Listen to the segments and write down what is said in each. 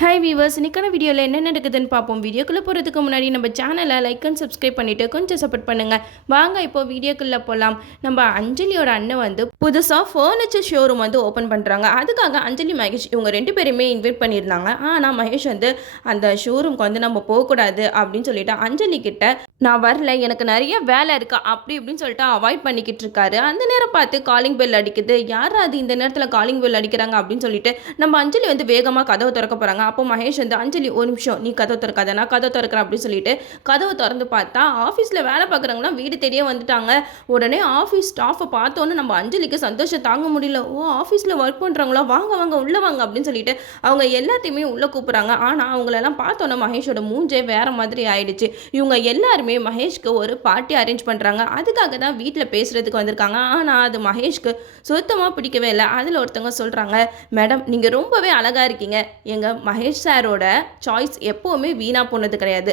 Hi viewers, இன்னைக்கான வீடியோவில் என்ன நடக்குதுன்னு பார்ப்போம். வீடியோக்குள்ளே போகிறதுக்கு முன்னாடி நம்ம சேனலை லைக் அண்ட் சப்ஸ்கிரைப் பண்ணிவிட்டு கொஞ்சம் சப்போர்ட் பண்ணுங்கள். வாங்க இப்போ வீடியோக்குள்ளே போகலாம். நம்ம அஞ்சலியோட அண்ணன் வந்து புதுசாக ஃபர்னிச்சர் ஷோரூம் வந்து ஓப்பன் பண்ணுறாங்க. அதுக்காக அஞ்சலி மகேஷ் இவங்க 2 பேருமே இன்வைட் பண்ணியிருந்தாங்க. ஆனால் மகேஷ் வந்து அந்த ஷோரூம்க்கு வந்து நம்ம போகக்கூடாது அப்படின்னு சொல்லிட்டு அஞ்சலி கிட்ட நான் வரல, எனக்கு நிறைய வேலை இருக்கா அப்படி இப்படின்னு சொல்லிட்டு அவாய்ட் பண்ணிக்கிட்டு இருக்காரு. அந்த நேரம் பார்த்து காலிங் பெல் அடிக்குது. யார் அது இந்த நேரத்தில் காலிங் பெல் அடிக்கிறாங்க அப்படின்னு சொல்லிட்டு நம்ம அஞ்சலி வந்து வேகமாக கதவை திறக்க போகிறாங்க. அப்போ மகேஷ் வந்து அஞ்சலி ஒரு நிமிஷம் நீ கதவை திறக்காத, நான் கதவை திறக்கிறேன் அப்படின்னு சொல்லிட்டு கதவை திறந்து பார்த்தா ஆஃபீஸில் வேலை பார்க்குறவங்களாம் வீடு தேடியே வந்துட்டாங்க. உடனே ஆஃபீஸ் ஸ்டாஃபை பார்த்தோன்னு நம்ம அஞ்சலிக்கு சந்தோஷம் தாங்க முடியல. ஓ, ஆஃபீஸில் ஒர்க் பண்ணுறவங்களா, வாங்க வாங்க உள்ளே வாங்க அப்படின்னு சொல்லிட்டு அவங்க எல்லாத்தையுமே உள்ளே கூப்பிட்றாங்க. ஆனால் அவங்களெல்லாம் பார்த்தோன்னே மகேஷோட மூஞ்சே வேற மாதிரி ஆயிடுச்சு. இவங்க எல்லாருமே மகேஷ்க்கு ஒரு பார்ட்டி அரேஞ்ச் பண்ணுறாங்க. அதுக்காக தான் வீட்டில் பேசுகிறதுக்கு வந்திருக்காங்க. ஆனால் அது மகேஷ்க்கு சுத்தமாக பிடிக்கவே இல்லை. அதில் ஒருத்தவங்க சொல்கிறாங்க, மேடம் நீங்கள் ரொம்பவே அழகாக இருக்கீங்க. எங்கள் மகேஷ் சாரோட சாய்ஸ் எப்போவுமே வீணாக போனது கிடையாது.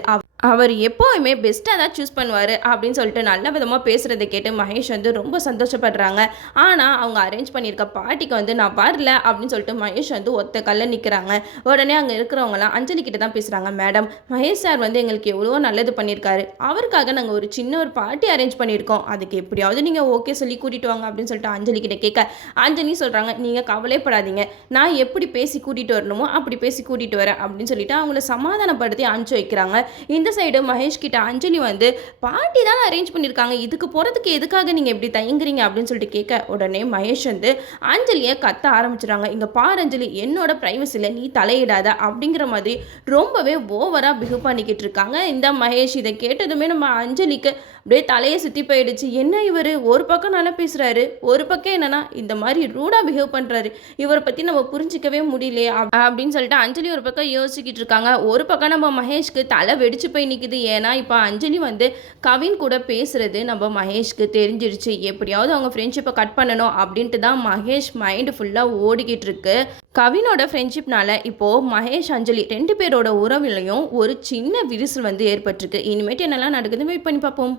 அவர் எப்போவுமே பெஸ்ட்டாக தான் சூஸ் பண்ணுவார் அப்படின்னு சொல்லிட்டு நல்ல விதமாக பேசுகிறத கேட்டு மகேஷ் வந்து ரொம்ப சந்தோஷப்படுறாங்க. ஆனால் அவங்க அரேஞ்ச் பண்ணியிருக்க பார்ட்டிக்கு வந்து நான் வரல அப்படின்னு சொல்லிட்டு மகேஷ் வந்து ஒத்த கல்ல நிற்கிறாங்க. உடனே அங்கே இருக்கிறவங்களாம் அஞ்சலி கிட்ட தான் பேசுகிறாங்க. மேடம், மகேஷ் சார் வந்து எங்களுக்கு எவ்வளோ நல்லது பண்ணியிருக்காரு. அவருக்காக நாங்கள் ஒரு சின்ன ஒரு பார்ட்டி அரேஞ்ச் பண்ணியிருக்கோம். அதுக்கு எப்படியாவது நீங்கள் ஓகே சொல்லி கூட்டிகிட்டு வாங்க அப்படின்னு சொல்லிட்டு அஞ்சலி கிட்ட கேட்க அஞ்சலி சொல்கிறாங்க, நீங்கள் கவலைப்படாதீங்க, நான் எப்படி பேசி கூட்டிகிட்டு வரணுமோ அப்படி பேசி கூட்டிகிட்டு வரேன் அப்படின்னு சொல்லிட்டு அவங்கள சமாதானப்படுத்தி அனுப்பிச்சு வைக்கிறாங்க. இந்த சைடு மகேஷ் கிட்ட அஞ்சலி வந்து பார்ட்டி தான் அரேஞ்ச் பண்ணியிருக்காங்க, இதுக்கு போகிறதுக்கு எதுக்காக நீங்கள் எப்படி தயங்குறீங்க அப்படின்னு சொல்லிட்டு கேட்க உடனே மகேஷ் வந்து அஞ்சலியை கத்த ஆரம்பிச்சிடுறாங்க. இங்கே பாரு அஞ்சலி, என்னோட ப்ரைவசியில் நீ தலையிடாத அப்படிங்கிற மாதிரி ரொம்பவே ஓவராக பிஹேவ் பண்ணிக்கிட்டு இருக்காங்க இந்த மகேஷ். இதை கேட்டதுமே நம்ம அஞ்சலிக்கு அப்படியே தலையை சுற்றி போயிடுச்சு. என்ன இவர் ஒரு பக்கம் நல்லா பேசுகிறாரு, ஒரு பக்கம் என்னன்னா இந்த மாதிரி ரூடாக பிஹேவ் பண்ணுறாரு, இவரை பற்றி நம்ம புரிஞ்சிக்கவே முடியலையே அப்படின்னு சொல்லிட்டு அஞ்சலி ஒரு பக்கம் யோசிக்கிட்டு இருக்காங்க. ஒரு பக்கம் நம்ம மகேஷ்க்கு தலை வெடிச்சு போய் நிற்குது. ஏன்னா இப்போ அஞ்சலி வந்து கவின் கூட பேசுறது நம்ம மகேஷ்க்கு தெரிஞ்சிருச்சு. எப்படியாவது அவங்க ஃப்ரெண்ட்ஷிப்பை கட் பண்ணணும் அப்படின்ட்டு தான் மகேஷ் மைண்டு ஃபுல்லாக ஓடிக்கிட்டு இருக்கு. கவினோட ஃப்ரெண்ட்ஷிப்னால இப்போது மகேஷ் அஞ்சலி 2 பேரோட உறவுலையும் ஒரு சின்ன விரிசல் வந்து ஏற்பட்டிருக்கு. இனிமேட்டு என்னெல்லாம் நடக்குதுன்னு வெயிட் பண்ணி பார்ப்போம்.